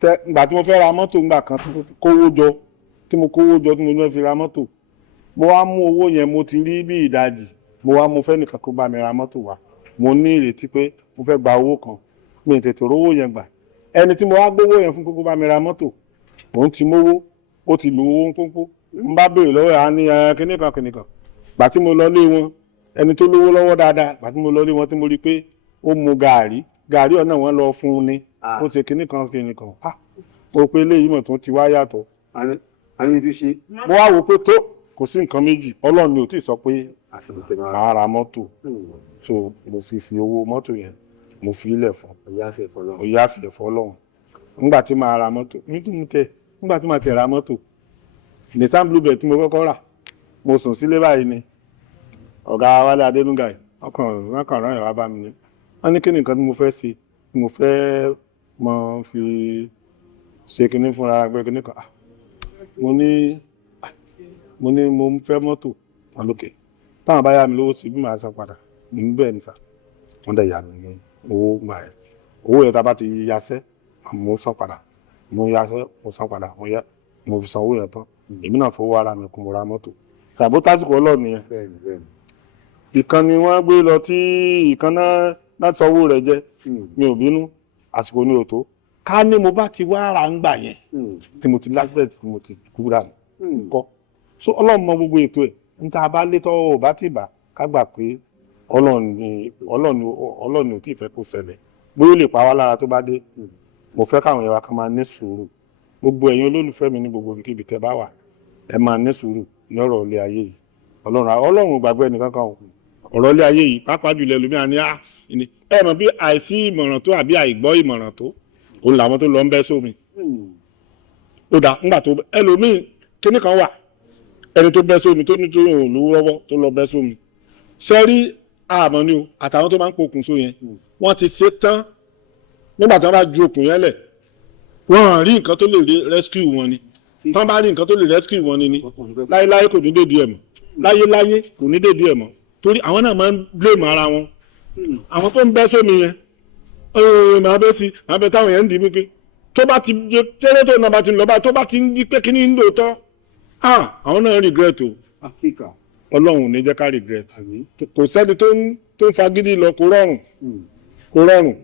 ìgbà tí mo fẹ́ ra mọ́tò ńgbà kan kówó jọ tí mo kówó jọ tí mo ní fi ra mọ́tò mo wá mú owó yẹn mo ti rí bí ìdajì mo wá mo fẹ́ nìkan kó bá mi ra mọ́tò wá mo ní ìrètí pé mo fẹ́ gba owó kan mi ò tètè rówó yẹn gbà ẹni tí mo wá gbówó yẹn fún kókó bá mi ra mọ́tò òun ti mówó ó ti lu owó pọ́npọ́ n bá béèrè lọ́wọ́ ẹ̀ á ní kìnìkan gbà tí mo lọ lé wọn ẹni tó lówó lọ́wọ́ dáadáa gbà tí mo lọ lé wọn tí mo rí pé ó mu gàárì ọ̀nà wọn lọ fún un ní ó ti kìnìkan mo pe eléyìí mọ̀ tó ti wá yàtọ̀ mo wá wò pé tó kò sí nǹkan méjì ọlọ́run ni ò tí ì sọ pé màá ra mọ́tò so mo fi owó mọ́tò yẹn mo fi ilẹ̀ fún ó yáfẹ́ fọlọ́run nígbà tí màá ra mọ́tò nígbà tí màá tẹ̀ ra mọ́tò Nissan Bluebird tí mo kọ́kọ́ rà mo sùn sílé báyìí ni ọ̀gá Wálé Adénúgà yìí wọ́n kàn rán ìwà bá mi ní wọ́n ní kí ni nǹkan tí mo fẹ́ ṣe mo fẹ́ mọ fi ṣe kinní fúnra gbé kinní kan mo ní mo fẹ́ mọ́tò wọn lókè táwọn bá yá mi lówó sí bí màá san padà ní bẹ́ẹ̀ ní sà wọ́n dẹ̀ yà mí ní owó gbà ẹ̀ owó yẹn tá a bá ti yaṣẹ́ mo san padà mo yaṣẹ́ mo san padà mo fi san owó yẹn tán èmi náà fowó ara mi kún mo ra mọ́tò tàbí tásìkò ọlọ́ọ̀ni yẹn ìkan ni wọ́n gbé lọ tí ìkan náà sanwó rẹ̀ jẹ́ mi ò bínú àsìkò ní òtó ká ní mo bá ti wá ra ń gbà yẹn tí mo ti lágbẹ̀ẹ́ tí mo ti kúra nǹkan so ọlọ́run mọ gbogbo ètò ẹ̀ níta bá lé tọ́wọ́ ò bá ti bà ká gbà pé ọlọ́run ò tí ì fẹ́ kó ṣẹlẹ̀ bóyá ó lè pa wá lára tó bá dé mo fẹ́ káwọn yẹn wá ká máa ní sùúrù gbogbo ẹ̀yin olólùfẹ́ mi ní gbogbo ibikíbi tẹ́ bá wà ẹ máa ní sùúrù ní ọ̀rọ̀ ilé ayé yìí ọlọ́run ò gbàgbé ẹnìkan kan ọ̀rọ̀ ilé ayé yìí pàápàá jùlọ ẹlòmíà ní ẹ mọ̀ bí àìsí ìmọ̀ràn tó àbí àìgbọ́ ìmọ̀ràn tó òun làwọn tó lọ ń bẹ́ sómi ó dà ńgbà tó ẹlòmíì kíní kan wà ẹni tó bẹ́ sómi tó ní tó òun lówó lọ́wọ́ tó lọ bẹ́ sómi sẹ́rí àmọ́ ni o àtàwọn tó máa ń pokùn so yẹn wọ́n ti ṣe tán nígbà tí wọ́n bá ju okùn yẹn lẹ̀ wọ́n rí nǹkan tó lè rescue wọn ni tí wọ́n bá rí nǹkan tó lè rescue wọn ni láyéláyé kò ní dédìí ẹ̀ mọ́ láyéláyé kò ní dédìí ẹ̀ mọ́ torí àwọn náà máa ń blame ara wọn àwọn tó ń bẹ́ sómi yẹn màá bẹ́ sí màá bẹ́ táwọn yẹn ń dì mí pé tó bá ti jẹ tẹ́lẹ̀ tó náà bá ti ń lọ báyìí tó bá ti ń di pé kí ni ń lò tọ́ àwọn náà regret o ọlọ́run ò ní jẹ́ ká regret kò sẹ́ni tó ń fagídí lọ kó rọrùn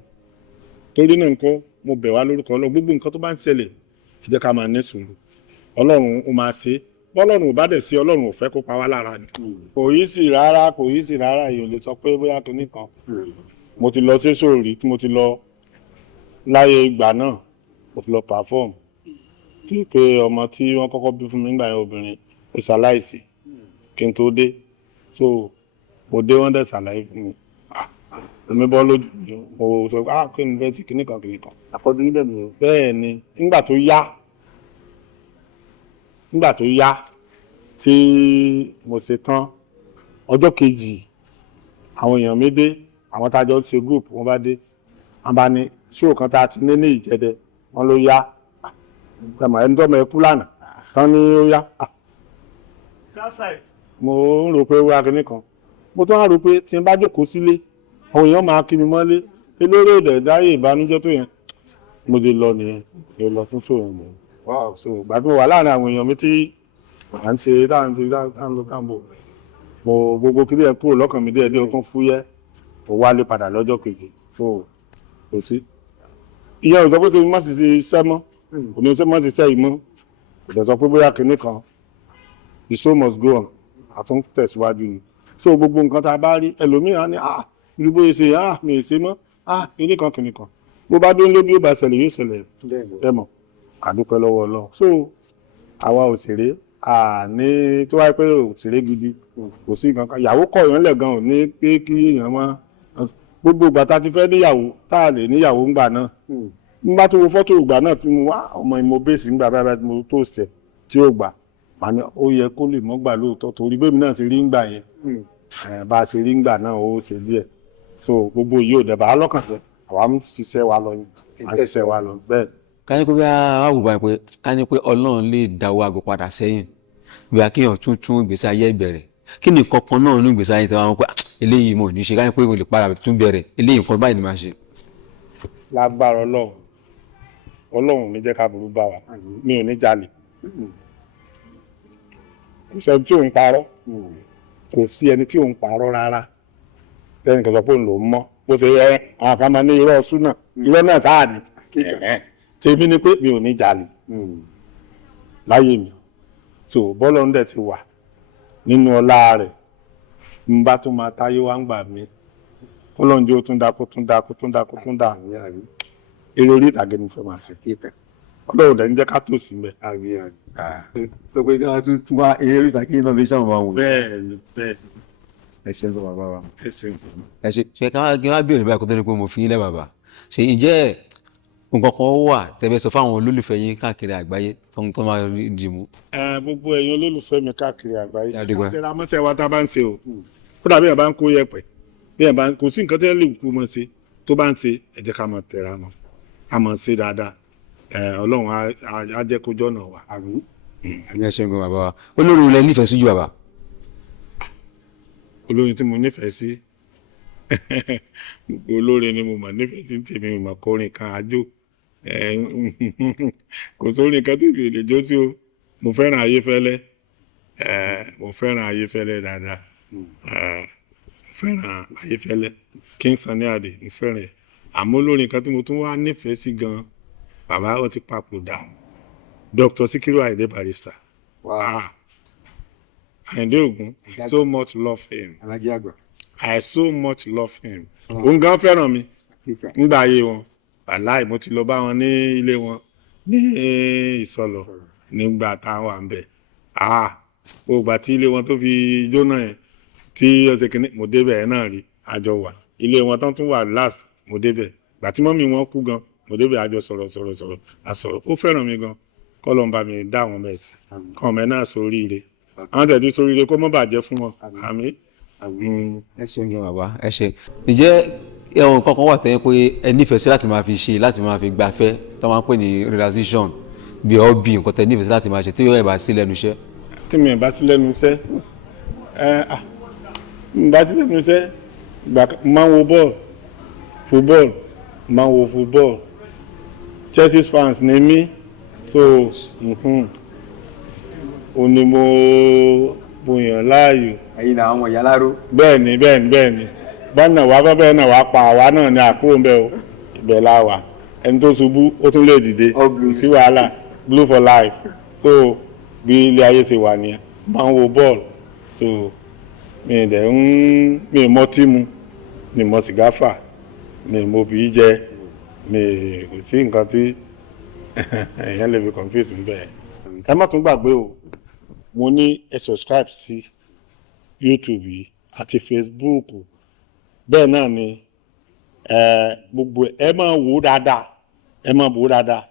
torí náà nǹkan mo bẹ̀ wá lórúkọ ọlọ́run gbogbo nǹkan tó bá ń ṣẹlẹ̀ ẹ jẹ́ ká máa ní sùúrù ọlọ́run ó máa ṣe bọ́lọ́run ò bá dẹ̀ sí ọlọ́run ò fẹ́ kó pa wá lára ni kò yí sí rárá èèyàn lè sọ pé bóyá kinní kan mo ti lọ sí sóòrì tí mo ti lọ láyé ìgbà náà mo ti lọ perform tí pé ọmọ tí wọ́n kọ́kọ́ bí fún mi nígbà yẹn obìnrin ó ṣaláìsí kí n tó dé so mo dé wọ́n dẹ̀ ṣàlàyé fún mi omi bọ́ lójú mi mo sọ kí ni fẹ́ ti kinní kan àkọ́bí yín dẹ̀ nìyẹn. bẹ́ẹ̀ ni nígbà tó yá tí mo ṣe tán ọjọ́ kejì àwọn èèyàn mi dé àwọn tá a jọ ṣe group wọn bá dé wọn bá ní ṣóò kan tá a ti ní ìjẹdẹ wọn ló yá ẹni tó mọ ẹkú lánàá tán ní ó yá mo ń rò pé wíwá kinní kan mo tún wá rò pé tí n bá jókòó sílé àwọn èèyàn máa kí mi mọ́lé eléré ìdẹ̀dáyé ìbànújẹ́ tó yẹn mo lè lọ nìyẹn mo lọ fún ṣòro mi so gbàdúrà wà láàrin àwọn èèyàn mi tí à ń ṣe táǹbò mo gbogbo kí lè kúrò lọ́kàn mi díẹ̀ ó tún fúyẹ́ mo wálé padà lọ́jọ́ kejì so kò sí ìyẹn ò sọ pé kí n má sì ṣe iṣẹ́ mọ́ kò ní má sì ṣe ìmọ̀ kò dẹ̀ sọ pé bóyá kinní kan the show must go on àtún tẹ̀síwájú ni so gbogbo nǹkan tá a bá rí ẹlòmíràn ní irú bóyá ṣe mi ì ṣe mọ́ kinní kan bó bá dún lé bí ó bá ṣẹlẹ̀ yóò ṣẹlẹ̀ ẹ mọ̀ àdúpẹ́ lọ́wọ́ Ọlọ́run so àwa òṣèré ní tó wáyé pé òṣèré gidi kò sí nǹkan kan ìyàwó kọ̀ọ̀yàn lẹ̀ gan ò ní pé kí èèyàn mọ́ gbogbo ìgbà tá a ti fẹ́ níyàwó tá a lè níyàwó ńgbà náà nígbà tó wo fọ́tò ìgbà náà tí mo wá ọmọ ìmọ̀ bẹ́ẹ̀sì ńgbà báyìí mo tó ṣẹ̀ tí ó gbà má ní ó yẹ kó lè mọ́ gbà lóòótọ́ torí bẹ́ẹ̀ mi náà ti rí ńgbà yẹn bá a ti rí ńgbà náà ó ṣe díẹ̀ so gbogbo yìí ò dẹ̀ bá a lọ́kàn jẹ́ àwa ń ṣiṣẹ́ wa lọ bẹ́ẹ̀. ká ní pé bí a wù báyìí pé ká ní pé Ọlọ́run lè dáwọ́ àgọ́ padà sẹ́yìn bí a kéèyàn tún ìgbésí ayé bẹ̀rẹ̀ kí ni kankan náà ní ìgbésí ayé tí wọ́n pẹ́ eléyìí mo ní ṣe ká ní pé mo lè padà tún bẹ̀rẹ̀ eléyìí nǹkan báyìí ni máa ṣe. lágbára Ọlọ́run Ọlọ́run ní jẹ́ ká burú bá wa mi ò ní jalè kò sẹ́ni tí ò ń parọ́ kò sí ẹni tí ò ń parọ́ rárá tẹ́ni kan sọ pé òun ló ń mọ́ bó ṣe àwọn kan máa ní irọ́ súnà irọ́ náà sáà ní tèmi ni pé mi ò ní jalè láyé mi so bọ́lọ̀ ń dẹ̀ ti wà nínú ọlá rẹ̀ n bá tún máa táyé wá ń gbà mí Ọlọ́run jẹ́ ó tún dá eré orí ìtàgé ni fẹ́ máa ṣe Ọlọ́run dẹ̀ ń jẹ́ ká tó sí mbẹ́. sọ pé kí wọ́n tún wá eré orí ìtàgé náà lè ṣàmùmá wò. bẹ́ẹ̀ni ẹ ṣe ń sọ bàbá wa. ẹ ṣe ń sọ. ẹ ṣe kí wọ́n béèrè báyìí kó tó ní pé mo fi yín lẹ́ bàbá ṣe ìjẹ́ nǹkan kan wà tẹ́fẹ́ sọ fáwọn olólùfẹ́ yín káàkiri àgbáyé tó máa dì mú. gbogbo ẹ̀yin olólùfẹ́ mi káàkiri àgbáyé àtẹ̀rẹ̀ amọ́sẹ̀ wa tá a bá ń ṣe o kódà bí ẹ̀ bá ń kó yẹpẹ̀ bí ẹ̀ bá ń kò sí nǹkan tẹ́lẹ̀ lè kú mọ́ ṣe tó bá ń ṣe ẹ jẹ́ ká mọ̀ tẹ̀ra mọ́ a mọ̀ ṣe dáadáa Ọlọ́run á jẹ́ kó jọ́nà wa. ẹ ṣe ń gan bàbá wa olórin ilẹ̀ nífẹ̀ẹ́ sí jù bàbá. olórin tí mo nífẹ̀ẹ́ sí olórin ni mo mọ̀ nífẹ̀ẹ́ sí tèmi mo mọ̀ kọrin kan àjò kò sórin kan tí mi ò lè jó sí o mo fẹ́ràn Ayéfẹ́lẹ́ dáadáa mo fẹ́ràn Ayéfẹ́lẹ́ King Sunny Adé mo fẹ́ràn ẹ̀ àmọ́ olórin kan tí mo tún wá nífẹ̀ẹ́ sí gan bàbá ó ti papòdà Dr. Sikiru Ayinde Barrister Ayinde Ogun I so much love him I so much love him òun gan fẹ́ràn mi nígbà ayé wọn wàláì mo ti lọ bá wọn ní ilé wọn ní Ìsọlọ̀ nígbà táwọn wà ń bẹ̀ gbogbo àti ilé wọn tó fi jóná yẹn tí ọ̀sẹ̀ kìíní mo débẹ̀ ẹ̀ náà rí àjọ wà ilé wọn tán tún wà last mo débẹ̀ gbà tí mọ́mí wọn kú gan mo débẹ̀ àjọ sọ̀rọ̀ àsọ̀rọ̀ ó fẹ́ràn mi gan kọ́lọ́n bá mi dá àwọn mẹ́sì kàn mẹ́ náà sóríire àwọn tẹ̀dí sóríire kó mọ́ bàjẹ́ fún wọn àmín. ẹ ṣeun gan bàbá ẹ ṣe ìjẹ́ ẹ̀wọ̀n kankan wà tẹ́yìn pé ẹ nífẹ̀ẹ́ sí láti máa fi ṣe láti máa fi gbafẹ́ tó máa ń pè ní relaxation bí hobby nǹkan tẹ́ nífẹ̀ẹ́ sí láti máa ṣe tí yóò bá sí lẹ́nu iṣẹ́. tí mi bá sí lẹ́nu iṣẹ́ ìgbà máa ń wo bọ́ọ̀lù football Chelsea fans ni mí so ò ní mo bòyàn láàyò. ẹ̀yin náà àwọn ìyá láró. bẹ́ẹ̀ni bọ́nà wá bẹ́ẹ̀ náà wá pa àwa náà ní àkúrò ń bẹ́ o ibẹ̀ la wà ẹni tó ṣubú ó tún lè dìde sí wàhálà blue for life so bí ilé ayé ṣe wà nìyẹn máa ń wo bọ́ọ̀lù so mi mọ tíìmù mi mọ sìgá fà mi mọ bí jẹ mi kò sí nǹkan tí èèyàn lè fi confuse níbẹ̀. ẹ má tún gbàgbé o mo ní ẹ subscribe sí YouTube yìí àti Facebook bẹ́ẹ̀ náà ni gbogbo ẹ máa wò ó dáadáa